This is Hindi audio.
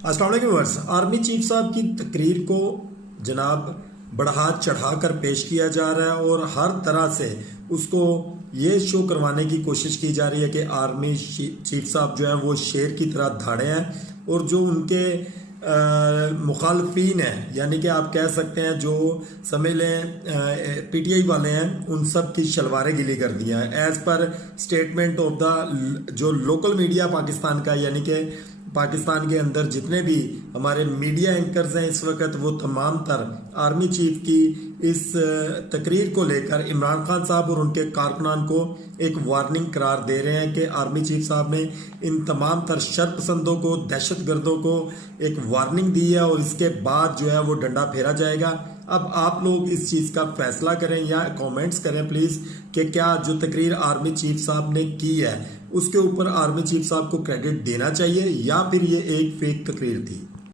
अस्सलाम वालेकुम व्यूअर्स। आर्मी चीफ साहब की तकरीर को जनाब बढ़ा चढ़ा कर पेश किया जा रहा है और हर तरह से उसको ये शो करवाने की कोशिश की जा रही है कि आर्मी चीफ साहब जो है वो शेर की तरह धाड़े हैं और जो उनके मुखालफीन हैं, यानी कि आप कह सकते हैं जो समझ लें पीटीआई वाले हैं, उन सब की शलवारें गिली कर दी हैं as per statement of the जो लोकल मीडिया पाकिस्तान का, यानी कि पाकिस्तान के अंदर जितने भी हमारे मीडिया एंकर्स हैं इस वक्त, वो तमाम तर आर्मी चीफ की इस तकरीर को लेकर इमरान खान साहब और उनके कारकुनान को एक वार्निंग करार दे रहे हैं कि आर्मी चीफ साहब ने इन तमाम तर शर पसंदों को, दहशत गर्दों को एक वार्निंग दी है और इसके बाद जो है वो डंडा फेरा जाएगा। अब आप लोग इस चीज़ का फैसला करें या कमेंट्स करें प्लीज़ कि क्या जो तकरीर आर्मी चीफ साहब ने की है उसके ऊपर आर्मी चीफ साहब को क्रेडिट देना चाहिए या फिर ये एक फेक तकरीर थी।